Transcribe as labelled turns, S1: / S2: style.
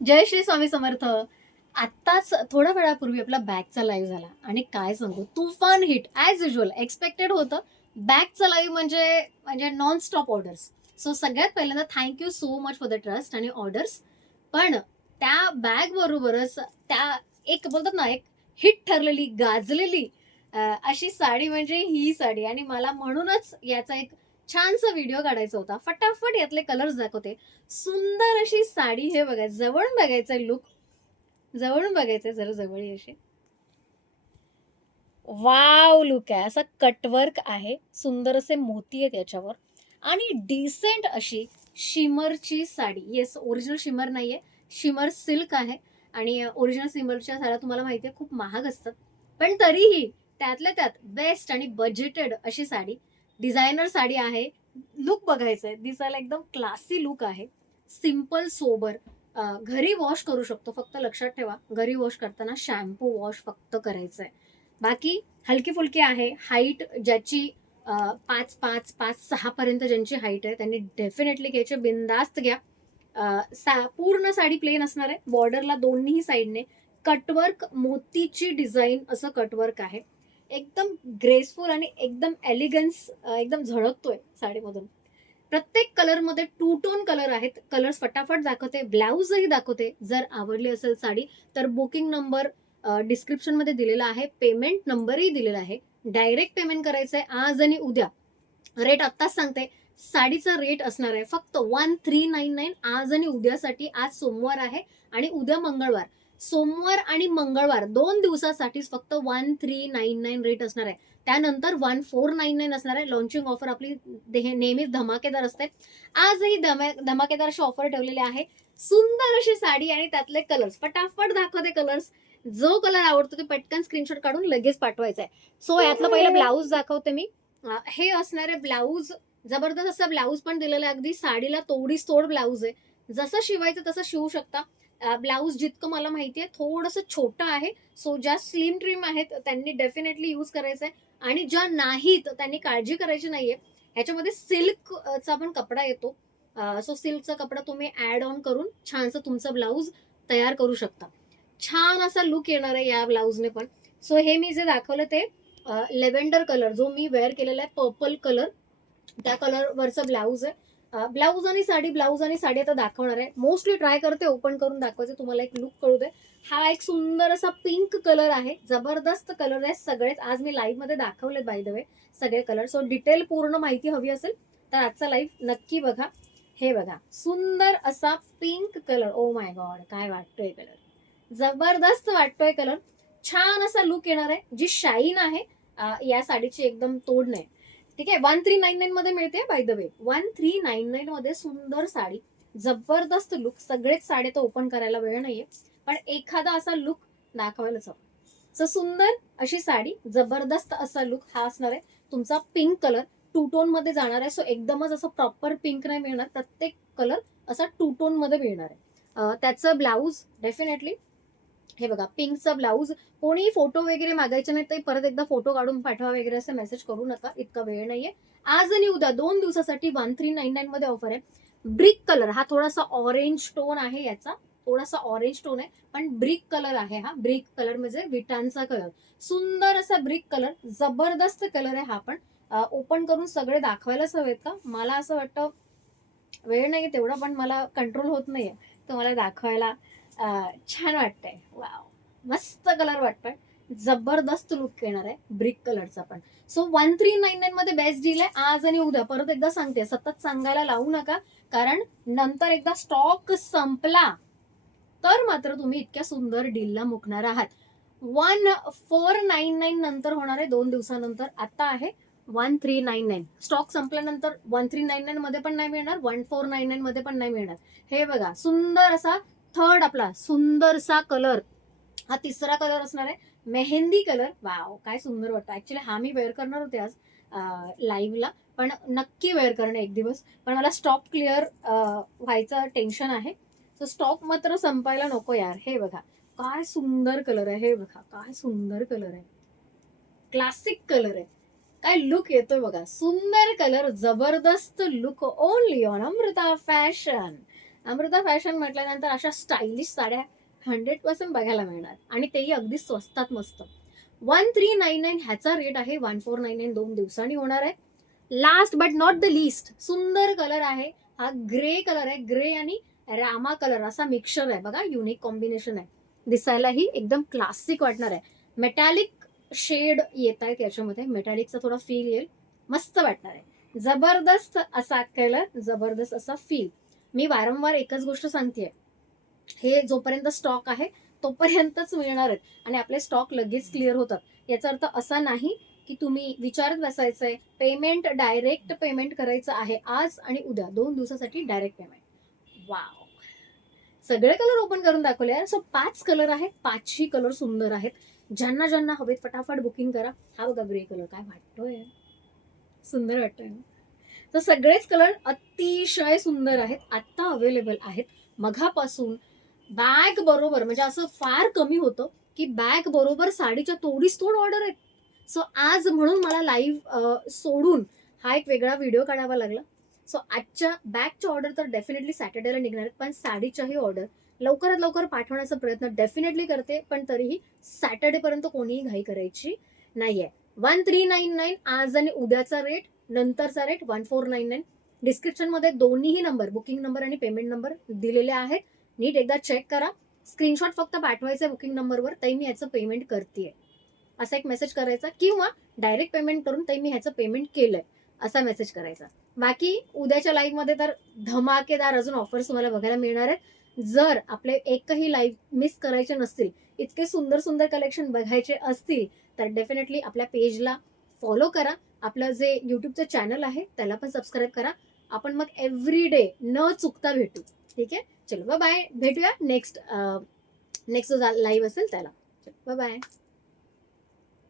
S1: जय श्री स्वामी समर्थ. आत्ताच थोड्या वेळापूर्वी आपला बॅगचा लाईव्ह झाला. आणि काय सांगू तुफान हिट ॲज युजल एक्सपेक्टेड होतं. बॅगचा लाईव्ह म्हणजे म्हणजे नॉन स्टॉप ऑर्डर्स सो सगळ्यात पहिल्यांदा thank you so much for the trust आणि ऑर्डर्स पण त्या बॅग बरोबरच त्या एक बोलतात ना एक हिट ठरलेली गाजलेली अशी साडी म्हणजे ही साडी. आणि मला म्हणूनच याचा एक छानसा व्हिडिओ काढायचा होता. फटाफट यातले कलर्स दाखवते. सुंदर अशी साडी हे बघा जवळून बघायचं लुक जवळून बघायचंय जरा जवळ अशी. वाव लुक आहे. असा कटवर्क आहे. सुंदर असे मोती आहेत याच्यावर. आणि डिसेंट अशी शिमरची साडी. येस ओरिजिनल शिमर नाहीये. शिमर सिल्क आहे. आणि ओरिजिनल शिमरच्या साड्या तुम्हाला माहिती आहे खूप महाग असतात. पण तरीही त्यातल्या त्यात बेस्ट आणि बजेटेड अशी साडी डिझायनर साडी आहे. लुक आहे दिसायला एकदम क्लासी लुक आहे. सिंपल सोबर घरी वॉश करू शकतो. फक्त लक्षात ठेवा. घरी वॉश करताना शॅम्पू वॉश फक्त करायचं आहे बाकी हलकी फुलकी आहे. हाईट ज्याची पाच पाच पाच सहा पर्यंत ज्यांची हाईट आहे त्यांनी डेफिनेटली घ्यायचे. बिंदास्त घ्या. सा पूर्ण साडी प्लेन असणार आहे. बॉर्डरला दोन्ही साईडने कटवर्क मोतीची डिझाईन असं कटवर्क आहे. एकदम ग्रेसफुल आणि एकदम एलिगन्स एकदम झळकतोय साडीमधून. प्रत्येक कलरमध्ये टू टोन कलर आहेत. कलर्स फटाफट दाखवते ब्लाऊजही दाखवते. जर आवडली असेल साडी तर बुकिंग नंबर डिस्क्रिप्शनमध्ये दिलेला आहे. पेमेंट नंबरही दिलेला आहे. डायरेक्ट पेमेंट करायचं आहे आज आणि उद्या. रेट आत्ताच सांगते. साडीचा रेट असणार आहे. फक्त वन थ्री नाईन नाईन आज आणि उद्यासाठी. आज सोमवार आहे आणि उद्या मंगळवार. सोमवार आणि मंगळवार दोन दिवसासाठीच फक्त one three nine nine rate असणार आहे. त्यानंतर वन फोर नाईन नाईन असणार आहे. लॉन्चिंग ऑफर आपली नेहमीच धमाकेदार असते. आजही धमा धमाकेदार अशी ऑफर ठेवलेली आहे. सुंदर अशी साडी आणि त्यातले कलर्स फटाफट दाखवते कलर्स जो कलर आवडतो ते पटकन स्क्रीनशॉट काढून लगेच पाठवायचा आहे. सो यातलं पहिलं ब्लाऊज दाखवते मी. हे असणारे ब्लाऊज जबरदस्त असं ब्लाऊज पण दिलेलं आहे. अगदी साडीला तोडीस तोड ब्लाऊज आहे. जसं शिवायचं तसं शिवू शकता. ब्लाऊज जितकं मला माहिती आहे थोडंसं छोटं आहे. सो ज्या स्लिम ट्रिम आहेत त्यांनी डेफिनेटली यूज करायचं आहे आणि ज्या नाहीत त्यांनी काळजी करायची नाहीये. ह्याच्यामध्ये सिल्कचा पण कपडा येतो. सो सिल्कचा कपडा तुम्ही ऍड ऑन करून छानसं तुमचं ब्लाऊज तयार करू शकता. छान असा लुक येणार आहे या ब्लाऊजने पण. सो हे मी जे दाखवलं ते लेव्हेंडर कलर जो मी वेअर केलेला आहे पर्पल कलर त्या कलरवरचं ब्लाऊज आहे. ब्लाऊज आणि साडी ब्लाऊज आणि साडी आता दाखवणार आहे. मोस्टली ट्राय करते ओपन करून दाखवायचे तुम्हाला एक लुक कळू दे. हा एक सुंदर असा पिंक कलर आहे. जबरदस्त कलर आहे सगळेच. आज मी लाईव्हमध्ये दाखवलेत बाय द वे सगळे कलर सो डिटेल पूर्ण माहिती हवी असेल तर आजचा लाईव्ह नक्की बघा. हे बघा सुंदर असा pink colour oh my God काय वाटतोय कलर जबरदस्त वाटतोय कलर छान असा लुक येणार आहे जी शाईन आहे या साडीची एकदम तोड नाही. ठीक आहे? वन थ्री नाईन नाईन मध्ये मिळते by the way one three nine nine मध्ये सुंदर साडी जबरदस्त लुक सगळेच साडे तर ओपन करायला वेळ नाहीये. पण एखादा असा लुक दाखवायलाच हवा सो सुंदर अशी साडी जबरदस्त असा लुक हा असणार आहे तुमचा पिंक कलर टू टोनमध्ये जाणार आहे. सो एकदमच असं प्रॉपर पिंक नाही मिळणार. प्रत्येक कलर असा टू टोनमध्ये मिळणार आहे. त्याचं ब्लाऊज डेफिनेटली हे बघा पिंकचा ब्लाऊज कोणी फोटो वगैरे मागायचे नाही ते परत एकदा फोटो काढून पाठवा वगैरे असं मेसेज करू नका. इतका वेळ नाहीये. आज आणि उद्या दोन दिवसासाठी वन थ्री नाईन नाईन मध्ये ऑफर आहे. ब्रिक कलर हा थोडासा ऑरेंज टोन आहे याचा. थोडासा ऑरेंज टोन आहे पण ब्रिक कलर आहे हा. ब्रिक कलर म्हणजे विटांचा कलर सुंदर असा ब्रिक कलर जबरदस्त कलर आहे हा पण. ओपन करून सगळे दाखवायलाच हवेत का? मला असं वाटतं वेळ नाही तेवढा पण मला कंट्रोल होत नाहीये. तुम्हाला दाखवायला. छान वाटतंय. वाव मस्त कलर वाटतोय. जबरदस्त लुक येणार आहे. ब्रिक कलरचा पण. So one three nine nine मध्ये बेस्ट डील आहे. आज आणि उद्या. परत एकदा सांगते. सतत सांगायला लावू नका. कारण नंतर एकदा स्टॉक संपला तर मात्र तुम्ही इतक्या सुंदर डीलला मुकणार आहात. वन फोर नाईन नाईन नंतर होणार आहे. दोन दिवसानंतर आता आहे one three nine nine stock संपल्यानंतर वन थ्री नाईन नाईन मध्ये पण नाही मिळणार. वन फोर नाईन नाईन मध्ये पण नाही मिळणार. हे बघा. सुंदर असा थर्ड आपला सुंदरसा कलर हा तिसरा कलर असणार आहे मेहंदी कलर वाव काय सुंदर वाटतं. ऍक्च्युली हा मी वेअर करणार होते आज लाईव्हला पण नक्की वेअर करणं एक दिवस. पण मला स्टॉक क्लिअर व्हायचं टेन्शन आहे. सो स्टॉक मात्र संपायला नको यार. हे बघा. काय सुंदर कलर आहे. हे बघा. काय सुंदर कलर आहे. क्लासिक कलर आहे. काय लुक येतोय बघा. सुंदर कलर जबरदस्त look only on Amrita fashion Amrita fashion म्हटल्यानंतर अशा स्टायलिश साड्या हंड्रेड पर्सेंट बघायला मिळणार. आणि तेही अगदी स्वस्तात मस्त. वन थ्री नाईन नाईन ह्याचा रेट आहे वन फोर नाईन नाईन दोन दिवसांनी होणार आहे. Last but not the least सुंदर कलर आहे. हा ग्रे कलर आहे. ग्रे आणि रामा कलर असा मिक्सचर आहे. बघा युनिक कॉम्बिनेशन आहे. दिसायलाही एकदम क्लासिक वाटणार आहे. मेटॅलिक शेड येत आहेत याच्यामध्ये. मेटॅलिकचा थोडा फील येईल. मस्त वाटणार आहे. जबरदस्त असा कलर जबरदस्त असा फील मी वारंवार एकच गोष्ट सांगते हे जोपर्यंत स्टॉक आहे तोपर्यंतच मिळणार आहेत. आणि आपले स्टॉक लगेच क्लिअर होतात. याचा अर्थ असा नाही की तुम्ही विचारत बसायचंय पेमेंट डायरेक्ट पेमेंट करायचं आहे आज आणि उद्या. दोन दिवसासाठी डायरेक्ट पेमेंट वाव सगळे कलर ओपन करून दाखवले यार. सो पाच कलर आहेत. पाचही कलर सुंदर आहेत. ज्यांना ज्यांना हवेत फटाफट बुकिंग करा. हा बघा ग्रे कलर काय वाटतोय? सुंदर वाटतोय. तर सगळेच कलर अतिशय सुंदर आहेत. आत्ता अवेलेबल आहेत. मघापासून बॅग बरोबर म्हणजे असं फार कमी होतं की बॅग बरोबर साडीच्या तोडीस तोड ऑर्डर आहेत. सो आज म्हणून मला लाईव्ह सोडून हा एक वेगळा व्हिडिओ काढावा लागला. सो आजच्या बॅगच्या ऑर्डर तर डेफिनेटली सॅटर्डेला निघणार आहेत पण साडीच्याही ऑर्डर लवकरात लवकर पाठवण्याचा प्रयत्न डेफिनेटली करते पण तरीही सॅटर्डेपर्यंत कोणीही घाई करायची नाही आहे वन थ्री नाईन नाईन आज आणि उद्याचा रेट नंतरचा rate one four nine nine डिस्क्रिप्शनमध्ये दोन्हीही नंबर बुकिंग नंबर आणि पेमेंट नंबर दिलेले आहेत. नीट एकदा चेक करा. स्क्रीनशॉट फक्त पाठवायचा बुकिंग नंबरवर तरी मी ह्याचं पेमेंट करते असा एक मेसेज करायचा. किंवा डायरेक्ट पेमेंट करून तरी मी ह्याचं पेमेंट केलंय. असा मेसेज करायचा. बाकी उद्याच्या लाईव्हमध्ये तर धमाकेदार अजून ऑफर्स तुम्हाला बघायला मिळणार आहेत. जर आपले एकही लाईव्ह मिस करायचे नसतील इतके सुंदर सुंदर कलेक्शन बघायचे असतील तर डेफिनेटली आपल्या पेजला फॉलो करा. आपलं जे युट्यूबचं चॅनल आहे त्याला पण सबस्क्राईब करा. आपण मग एव्हरी डे न चुकता भेटू. ठीक आहे? चलो बाय भेटूया नेक्स्ट नेक्स्ट जो लाईव्ह असेल त्याला. Bye bye